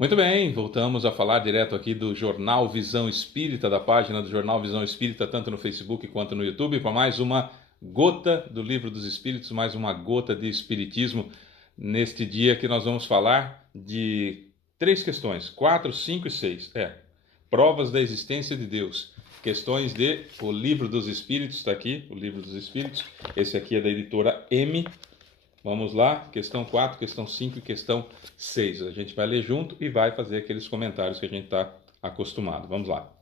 Muito bem, voltamos a falar direto aqui do Jornal Visão Espírita, da página do Jornal Visão Espírita, tanto no Facebook quanto no YouTube, para mais uma gota do Livro dos Espíritos, mais uma gota de Espiritismo, neste dia que nós vamos falar de três questões, 4, 5 e 6. Provas da existência de Deus. Questões de O Livro dos Espíritos, está aqui, O Livro dos Espíritos. Esse aqui é da editora M. Vamos lá, questão 4, questão 5 e questão 6. A gente vai ler junto e vai fazer aqueles comentários que a gente está acostumado. Vamos lá.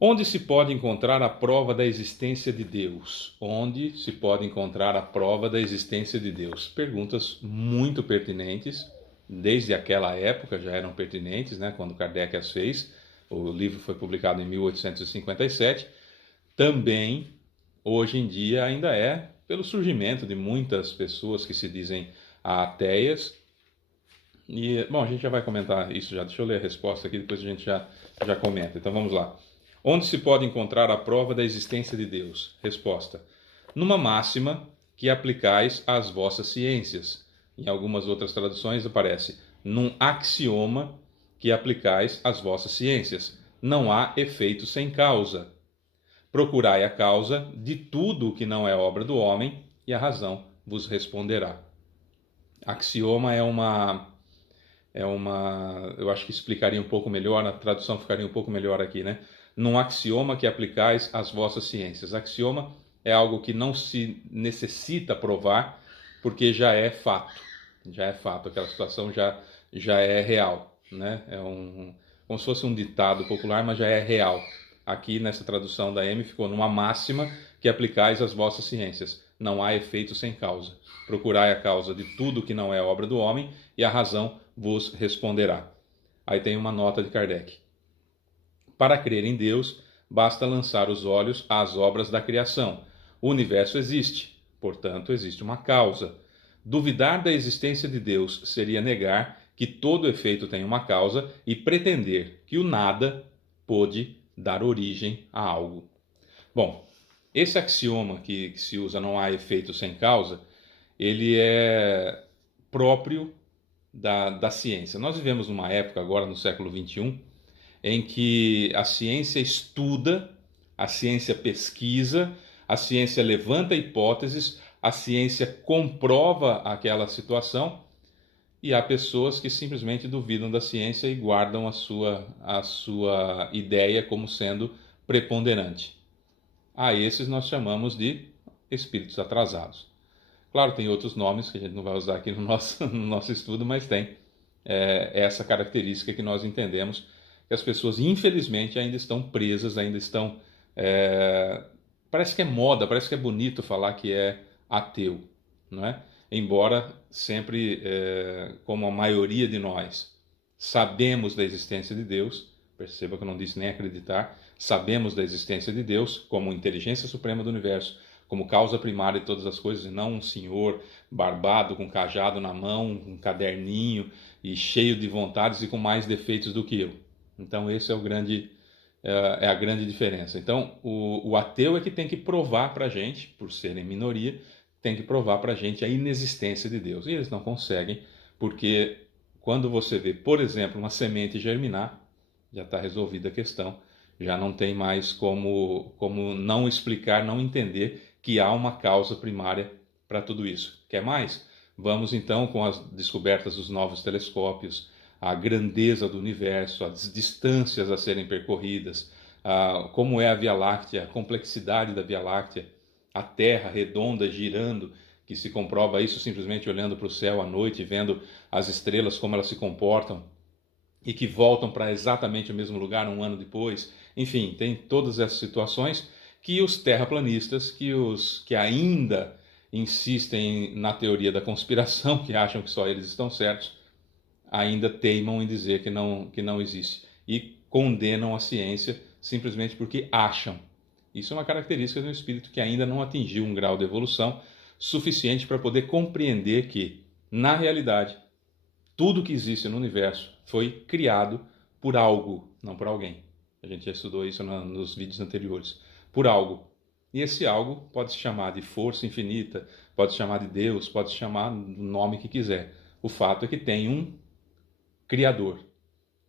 Onde se pode encontrar a prova da existência de Deus? Onde se pode encontrar a prova da existência de Deus? Perguntas muito pertinentes, desde aquela época já eram pertinentes, né, quando Kardec as fez. O livro foi publicado em 1857. Também, hoje em dia, ainda é pelo surgimento de muitas pessoas que se dizem ateias. E, bom, a gente já vai comentar isso já. Deixa eu ler a resposta aqui, depois a gente já comenta. Então vamos lá. Onde se pode encontrar a prova da existência de Deus? Resposta: numa máxima que aplicais às vossas ciências. Em algumas outras traduções aparece: num axioma que aplicais às vossas ciências. Não há efeito sem causa. Procurai a causa de tudo o que não é obra do homem, e a razão vos responderá. Axioma eu acho que explicaria um pouco melhor, a tradução ficaria um pouco melhor aqui, né? Num axioma que aplicais às vossas ciências. Axioma é algo que não se necessita provar, porque já é fato. Já é fato, aquela situação já é real, né? Como se fosse um ditado popular, mas já é real. Aqui nessa tradução da M ficou numa máxima que aplicais às vossas ciências. Não há efeito sem causa. Procurai a causa de tudo que não é obra do homem, e a razão vos responderá. Aí tem uma nota de Kardec. Para crer em Deus, basta lançar os olhos às obras da criação. O universo existe, portanto, existe uma causa. Duvidar da existência de Deus seria negar que todo efeito tem uma causa e pretender que o nada pôde dar origem a algo. Bom, esse axioma que se usa, não há efeito sem causa, ele é próprio da ciência. Nós vivemos numa época agora, no século XXI, em que a ciência estuda, a ciência pesquisa, a ciência levanta hipóteses, a ciência comprova aquela situação, e há pessoas que simplesmente duvidam da ciência e guardam a sua ideia como sendo preponderante. A esses nós chamamos de espíritos atrasados. Claro, tem outros nomes que a gente não vai usar aqui no nosso estudo, mas tem essa característica que nós entendemos que as pessoas, infelizmente, ainda estão presas, ainda estão... parece que é moda, parece que é bonito falar que é ateu, não é? Embora sempre, como a maioria de nós, sabemos da existência de Deus, perceba que eu não disse nem acreditar, sabemos da existência de Deus como inteligência suprema do universo, como causa primária de todas as coisas, e não um senhor barbado, com cajado na mão, um caderninho, e cheio de vontades e com mais defeitos do que eu. Então esse é a grande diferença. Então o ateu é que tem que provar para a gente, por serem minoria, tem que provar para a gente a inexistência de Deus. E eles não conseguem, porque quando você vê, por exemplo, uma semente germinar, já está resolvida a questão. Já não tem mais como não explicar, não entender que há uma causa primária para tudo isso. Quer mais? Vamos então com as descobertas dos novos telescópios, a grandeza do universo, as distâncias a serem percorridas, como é a Via Láctea, a complexidade da Via Láctea, a Terra redonda girando, que se comprova isso simplesmente olhando para o céu à noite, vendo as estrelas como elas se comportam e que voltam para exatamente o mesmo lugar um ano depois. Enfim, tem todas essas situações que os terraplanistas, que ainda insistem na teoria da conspiração, que acham que só eles estão certos, ainda teimam em dizer que não existe e condenam a ciência simplesmente porque acham. Isso é uma característica de um espírito que ainda não atingiu um grau de evolução suficiente para poder compreender que, na realidade, tudo que existe no universo foi criado por algo, não por alguém. A gente já estudou isso nos vídeos anteriores. Por algo. E esse algo pode se chamar de força infinita, pode se chamar de Deus, pode se chamar do nome que quiser. O fato é que tem um criador,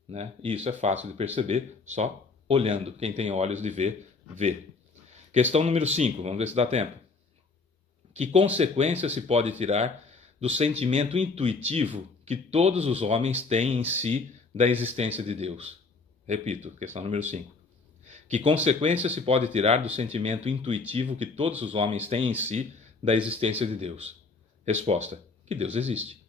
né? E isso é fácil de perceber só olhando. Quem tem olhos de ver, vê. Questão número 5, vamos ver se dá tempo. Que consequência se pode tirar do sentimento intuitivo que todos os homens têm em si da existência de Deus? Repito, questão número 5. Que consequência se pode tirar do sentimento intuitivo que todos os homens têm em si da existência de Deus? Resposta: que Deus existe.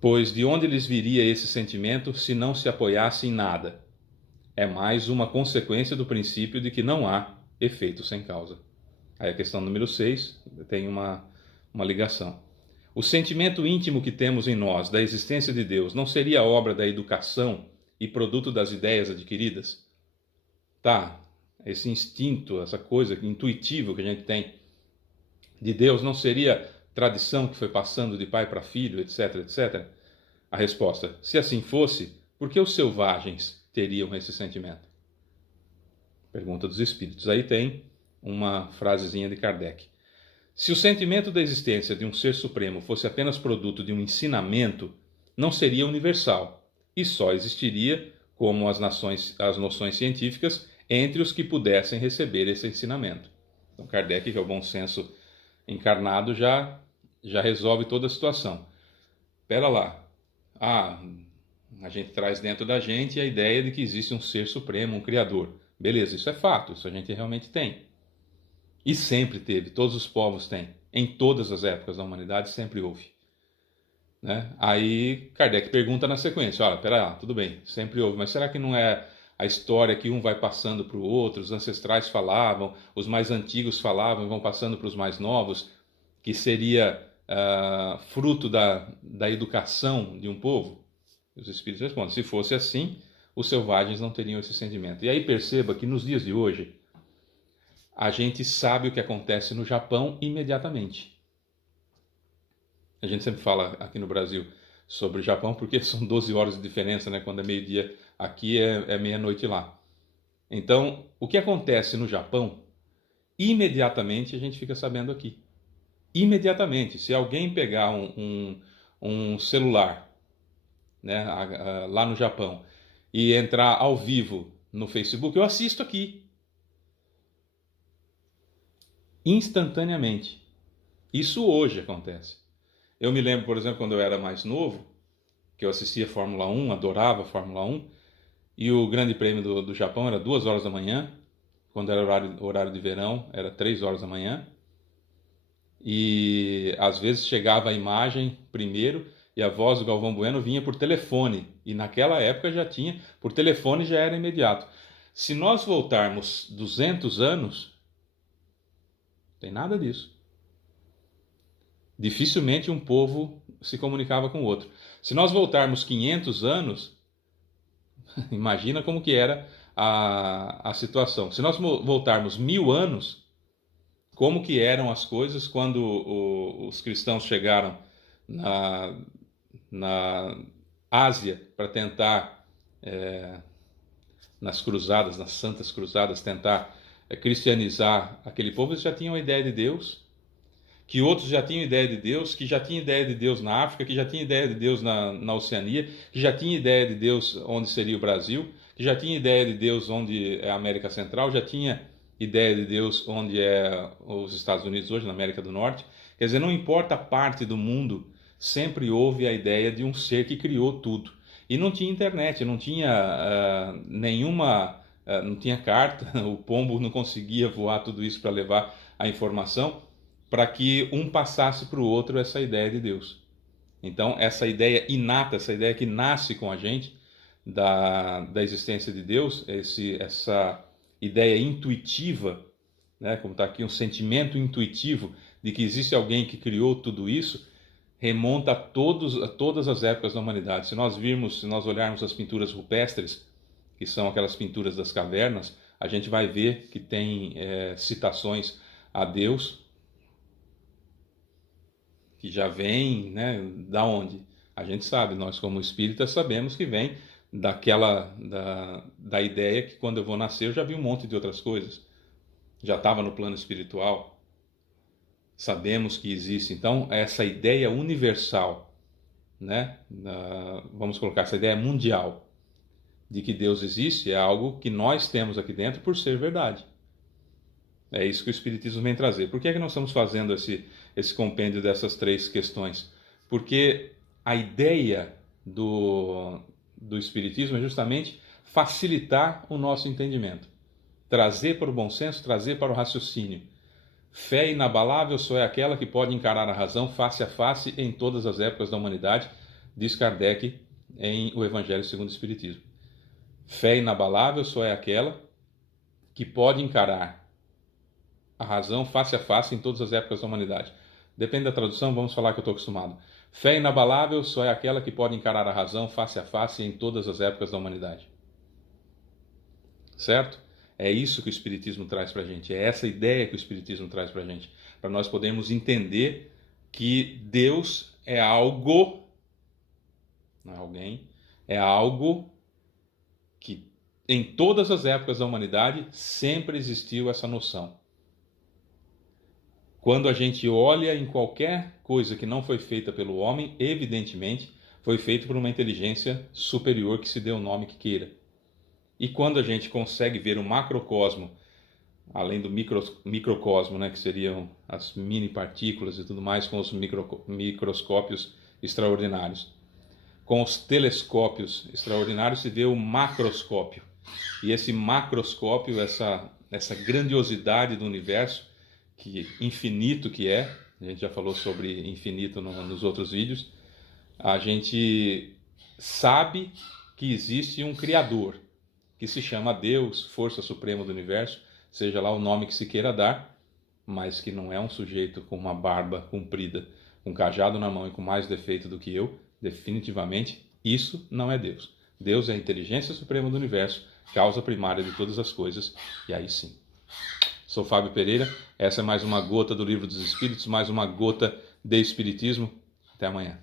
Pois de onde lhes viria esse sentimento se não se apoiasse em nada? É mais uma consequência do princípio de que não há efeito sem causa. Aí a questão número 6 tem uma ligação. O sentimento íntimo que temos em nós da existência de Deus não seria obra da educação e produto das ideias adquiridas? Tá, esse instinto, essa coisa intuitiva que a gente tem de Deus não seria tradição que foi passando de pai para filho, etc, etc? A resposta: se assim fosse, por que os selvagens teriam esse sentimento? Pergunta dos Espíritos. Aí tem uma frasezinha de Kardec. Se o sentimento da existência de um ser supremo fosse apenas produto de um ensinamento, não seria universal e só existiria, como as noções científicas, entre os que pudessem receber esse ensinamento. Então Kardec, que é o bom senso encarnado, já resolve toda a situação. Espera lá. A gente traz dentro da gente a ideia de que existe um ser supremo, um criador. Beleza, isso é fato, isso a gente realmente tem. E sempre teve, todos os povos têm. Em todas as épocas da humanidade sempre houve. Né? Aí Kardec pergunta na sequência: olha, pera lá, tudo bem, sempre houve, mas será que não é a história que um vai passando para o outro, os ancestrais falavam, os mais antigos falavam e vão passando para os mais novos, que seria fruto da educação de um povo? Os Espíritos respondem: se fosse assim, os selvagens não teriam esse sentimento. E aí perceba que nos dias de hoje, a gente sabe o que acontece no Japão imediatamente. A gente sempre fala aqui no Brasil sobre o Japão porque são 12 horas de diferença, né? Quando é meio-dia aqui é meia-noite lá. Então, o que acontece no Japão, imediatamente a gente fica sabendo aqui. Imediatamente. Se alguém pegar um celular, né, lá no Japão, e entrar ao vivo no Facebook, eu assisto aqui. Instantaneamente. Isso hoje acontece. Eu me lembro, por exemplo, quando eu era mais novo, que eu assistia Fórmula 1, adorava Fórmula 1, e o Grande Prêmio do Japão era 2 horas da manhã, quando era horário de verão, era 3 horas da manhã, e às vezes chegava a imagem primeiro, e a voz do Galvão Bueno vinha por telefone, e naquela época já tinha, por telefone já era imediato. Se nós voltarmos 200 anos, tem nada disso. Dificilmente um povo se comunicava com o outro. Se nós voltarmos 500 anos, imagina como que era a situação. Se nós voltarmos 1000 anos, como que eram as coisas quando os cristãos chegaram na Ásia para tentar, nas cruzadas, nas santas cruzadas, tentar cristianizar aquele povo. Eles já tinham a ideia de Deus, que outros já tinham ideia de Deus, que já tinha ideia de Deus na África, que já tinha ideia de Deus na Oceania, que já tinha ideia de Deus onde seria o Brasil, que já tinha ideia de Deus onde é a América Central, já tinha ideia de Deus onde é os Estados Unidos hoje, na América do Norte. Quer dizer, não importa a parte do mundo, sempre houve a ideia de um ser que criou tudo. E não tinha internet, não tinha não tinha carta, o pombo não conseguia voar tudo isso para levar a informação, para que um passasse para o outro essa ideia de Deus. Então, essa ideia inata, essa ideia que nasce com a gente da existência de Deus, essa ideia intuitiva, né, como está aqui, um sentimento intuitivo de que existe alguém que criou tudo isso, remonta a todas as épocas da humanidade. Se nós olharmos as pinturas rupestres, que são aquelas pinturas das cavernas, a gente vai ver que tem citações a Deus, que já vem, né, da onde? A gente sabe, nós como espíritas sabemos que vem da ideia que quando eu vou nascer eu já vi um monte de outras coisas, já estava no plano espiritual, sabemos que existe. Então essa ideia universal, né? Vamos colocar essa ideia mundial de que Deus existe, é algo que nós temos aqui dentro por ser verdade. É isso que o Espiritismo vem trazer. Por que é que nós estamos fazendo esse compêndio dessas três questões? Porque a ideia do Espiritismo é justamente facilitar o nosso entendimento, trazer para o bom senso, trazer para o raciocínio. Fé inabalável só é aquela que pode encarar a razão face a face em todas as épocas da humanidade, diz Kardec em O Evangelho segundo o Espiritismo. Fé inabalável só é aquela que pode encarar a razão face a face em todas as épocas da humanidade. Depende da tradução, vamos falar que eu estou acostumado. Fé inabalável só é aquela que pode encarar a razão face a face em todas as épocas da humanidade. Certo? É isso que o Espiritismo traz para a gente, é essa ideia que o Espiritismo traz para a gente, para nós podermos entender que Deus é algo, não é alguém, é algo que em todas as épocas da humanidade sempre existiu essa noção. Quando a gente olha em qualquer coisa que não foi feita pelo homem, evidentemente foi feito por uma inteligência superior que se dê o nome que queira. E quando a gente consegue ver o macrocosmo, além do microcosmo, né, que seriam as mini partículas e tudo mais, com os microscópios extraordinários. Com os telescópios extraordinários se vê o macroscópio. E esse macroscópio, essa grandiosidade do universo, que infinito que é, a gente já falou sobre infinito nos outros vídeos, a gente sabe que existe um Criador, que se chama Deus, Força Suprema do Universo, seja lá o nome que se queira dar, mas que não é um sujeito com uma barba comprida, com um cajado na mão e com mais defeito do que eu, definitivamente, isso não é Deus. Deus é a inteligência suprema do universo, causa primária de todas as coisas, e aí sim. Sou Fábio Pereira, essa é mais uma gota do Livro dos Espíritos, mais uma gota de Espiritismo. Até amanhã.